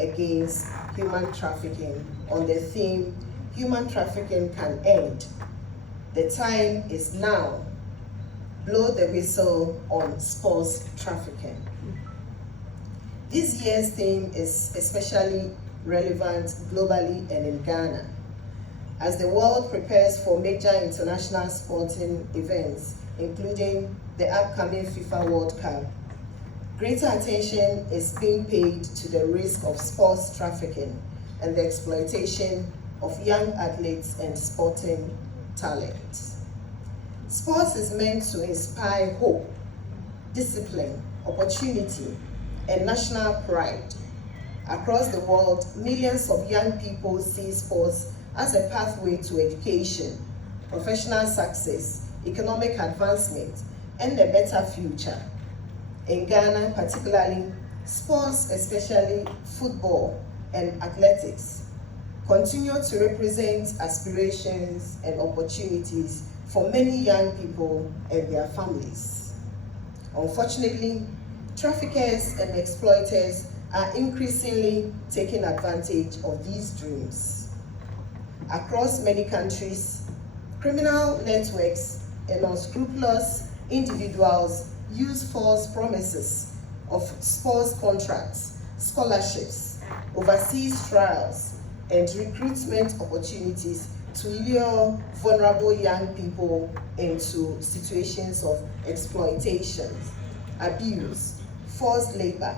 Against Human Trafficking on the theme, Human Trafficking Can End. The time is now. Blow the whistle on sports trafficking. This year's theme is especially relevant globally and in Ghana, as the world prepares for major international sporting events, including the upcoming FIFA World Cup. Greater attention is being paid to the risk of sports trafficking and the exploitation of young athletes and sporting talent. Sports is meant to inspire hope, discipline, opportunity, and national pride. Across the world, millions of young people see sports as a pathway to education, professional success, economic advancement, and a better future. In Ghana, particularly, sports, especially football and athletics, continue to represent aspirations and opportunities for many young people and their families. Unfortunately, traffickers and exploiters are increasingly taking advantage of these dreams. Across many countries, criminal networks and unscrupulous individuals use false promises of sports contracts, scholarships, overseas trials, and recruitment opportunities to lure vulnerable young people into situations of exploitation, abuse, forced labor,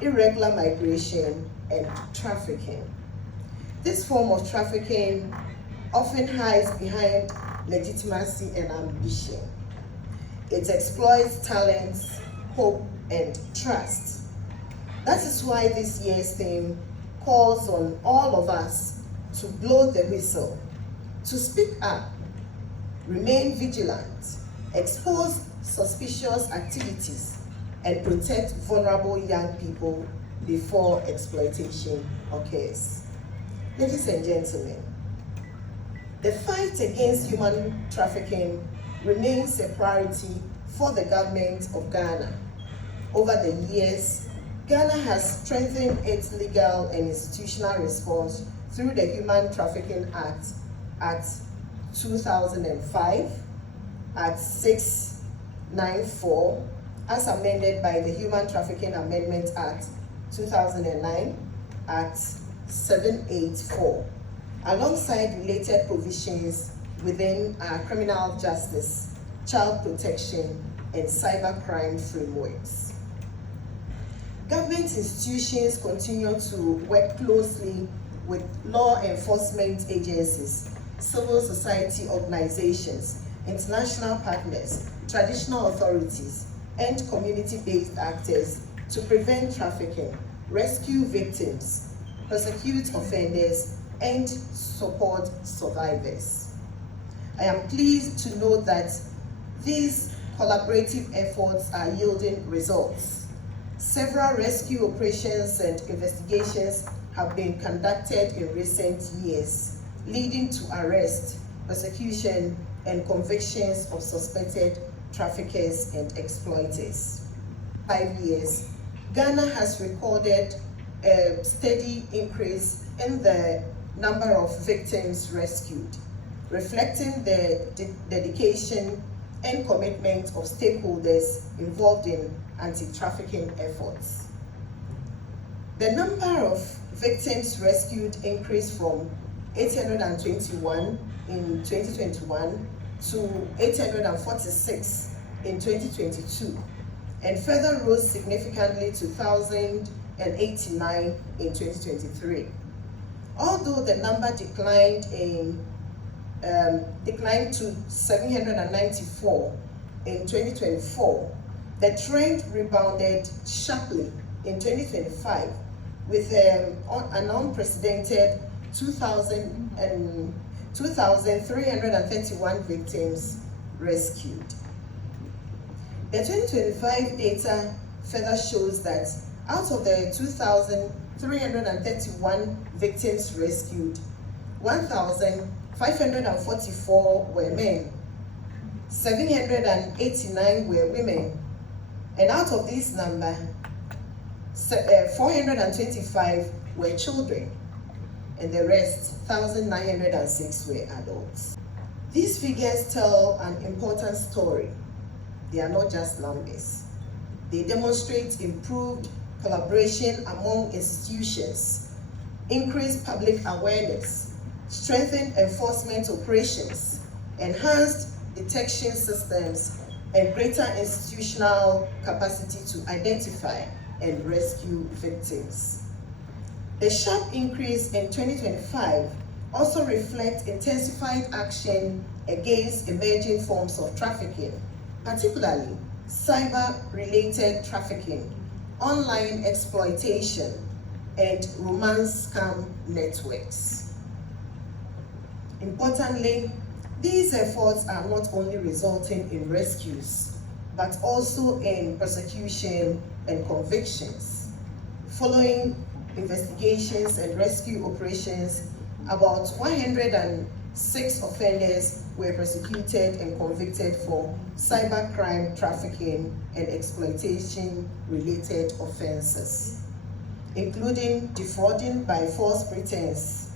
irregular migration, and trafficking. This form of trafficking often hides behind legitimacy and ambition. It exploits talents, hope, and trust. That is why this year's theme calls on all of us to blow the whistle, to speak up, remain vigilant, expose suspicious activities, and protect vulnerable young people before exploitation occurs. Ladies and gentlemen, the fight against human trafficking remains a priority for the government of Ghana. Over the years, Ghana has strengthened its legal and institutional response through the Human Trafficking Act 2005, Act 694, as amended by the Human Trafficking Amendment Act 2009, Act 784, alongside related provisions within our criminal justice, child protection, and cybercrime frameworks. Government institutions continue to work closely with law enforcement agencies, civil society organizations, international partners, traditional authorities, and community-based actors to prevent trafficking, rescue victims, prosecute offenders, and support survivors. I am pleased to note that these collaborative efforts are yielding results. Several rescue operations and investigations have been conducted in recent years, leading to arrest, prosecution, and convictions of suspected traffickers and exploiters. 5 years, Ghana has recorded a steady increase in the number of victims rescued, reflecting the dedication and commitment of stakeholders involved in anti-trafficking efforts. The number of victims rescued increased from 821 in 2021 to 846 in 2022, and further rose significantly to 1,089 in 2023. Although the number declined to 794 in 2024, the trend rebounded sharply in 2025 with an unprecedented 2,331 victims rescued. The 2025 data further shows that out of the 2,331 victims rescued, 1,544 were men, 789 were women, and out of this number, 425 were children, and the rest, 1,906, were adults. These figures tell an important story. They are not just numbers. They demonstrate improved collaboration among institutions, increased public awareness, strengthened enforcement operations, enhanced detection systems, and greater institutional capacity to identify and rescue victims. The sharp increase in 2025 also reflects intensified action against emerging forms of trafficking, particularly cyber-related trafficking, online exploitation, and romance scam networks. Importantly, these efforts are not only resulting in rescues, but also in prosecution and convictions. Following investigations and rescue operations, about 106 offenders were prosecuted and convicted for cybercrime, trafficking, and exploitation-related offenses, including defrauding by false pretense.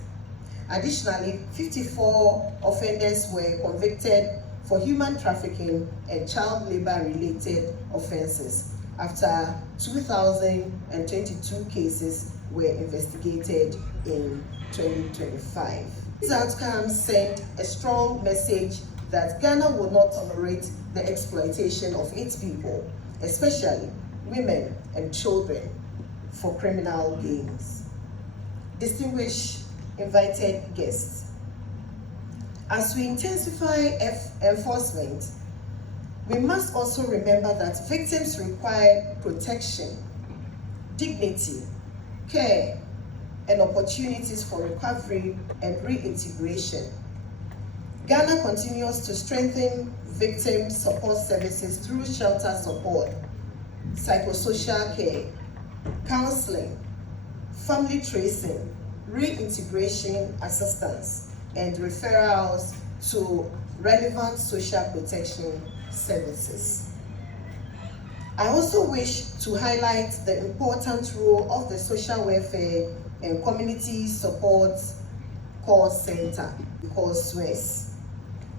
Additionally, 54 offenders were convicted for human trafficking and child labor-related offenses after 2,022 cases were investigated in 2025. These outcomes send a strong message that Ghana will not tolerate the exploitation of its people, especially women and children, for criminal gains. Distinguished invited guests, as we intensify enforcement, we must also remember that victims require protection, dignity, care, and opportunities for recovery and reintegration. Ghana continues to strengthen victim support services through shelter support, psychosocial care, counseling, family tracing, reintegration assistance, and referrals to relevant social protection services. I also wish to highlight the important role of the Social Welfare and Community Support Call Center, called SWES,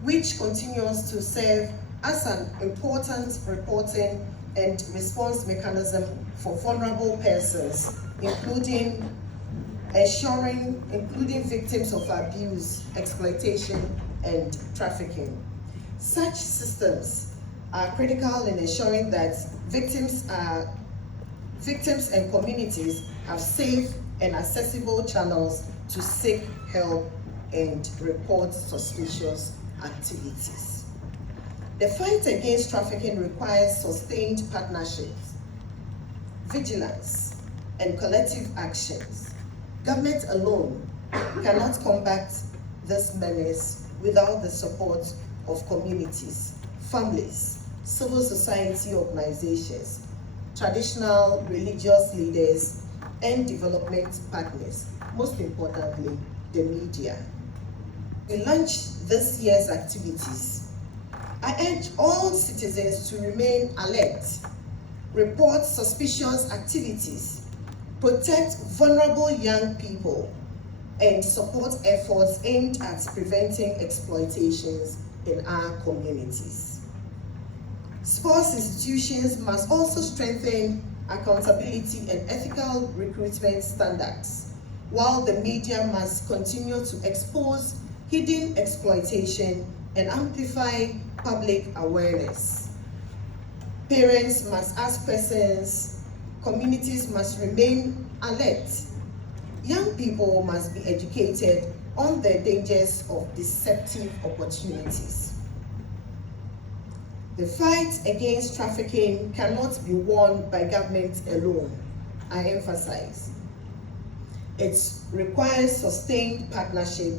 which continues to serve as an important reporting and response mechanism for vulnerable persons, including victims of abuse, exploitation, and trafficking. Such systems are critical in ensuring that victims and communities have safe and accessible channels to seek help and report suspicious activities. The fight against trafficking requires sustained partnerships, vigilance, and collective actions. Government alone cannot combat this menace without the support of communities, families, civil society organizations, traditional religious leaders, and development partners, most importantly, the media. We launch this year's activities. I urge all citizens to remain alert, report suspicious activities, protect vulnerable young people, and support efforts aimed at preventing exploitations in our communities. Sports institutions must also strengthen accountability and ethical recruitment standards, while the media must continue to expose hidden exploitation and amplify public awareness. Parents must ask questions, communities must remain alert. Young people must be educated on the dangers of deceptive opportunities. The fight against trafficking cannot be won by government alone, I emphasize. It requires sustained partnership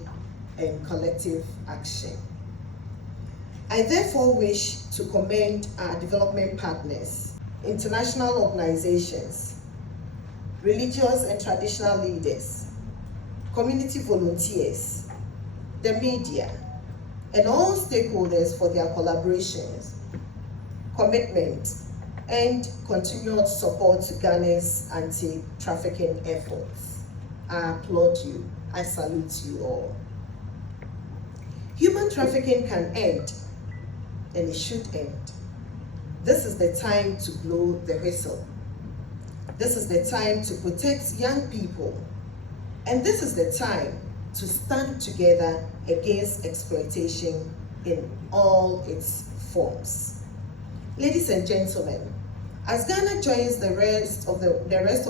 and collective action. I therefore wish to commend our development partners, international organizations, religious and traditional leaders, community volunteers, the media, and all stakeholders for their collaborations, commitment, and continued support to Ghana's anti-trafficking efforts. I applaud you. I salute you all. Human trafficking can end, and it should end. This is the time to blow the whistle. This is the time to protect young people. And this is the time to stand together against exploitation in all its forms. Ladies and gentlemen, as Ghana joins the rest of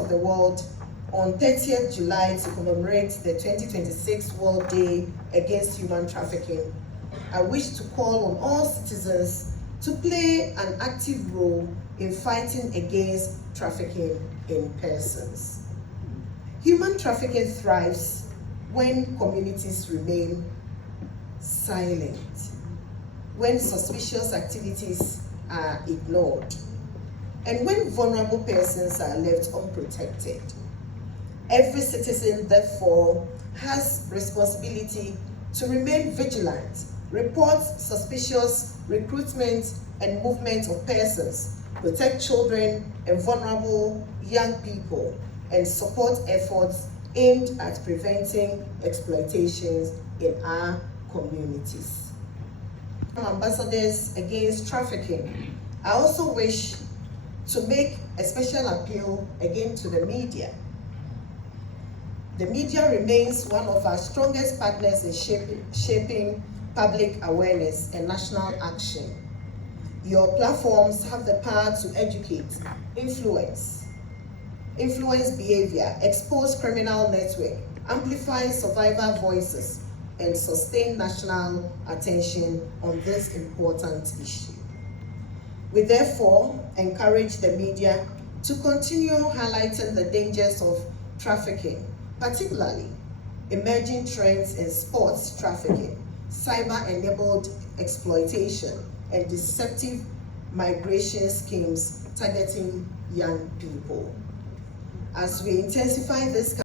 the world on 30th July to commemorate the 2026 World Day Against Human Trafficking, I wish to call on all citizens to play an active role in fighting against trafficking in persons. Human trafficking thrives when communities remain silent, when suspicious activities are ignored, and when vulnerable persons are left unprotected. Every citizen, therefore, has responsibility to remain vigilant, report suspicious recruitment and movement of persons, protect children and vulnerable young people, and support efforts aimed at preventing exploitations in our communities. Ambassadors Against Trafficking, I also wish to make a special appeal again to the media. The media remains one of our strongest partners in shaping public awareness and national action. Your platforms have the power to educate, influence behavior, expose criminal network, amplify survivor voices, and sustain national attention on this important issue. We therefore encourage the media to continue highlighting the dangers of trafficking, particularly emerging trends in sports trafficking, cyber-enabled exploitation, and deceptive migration schemes targeting young people. As we intensify this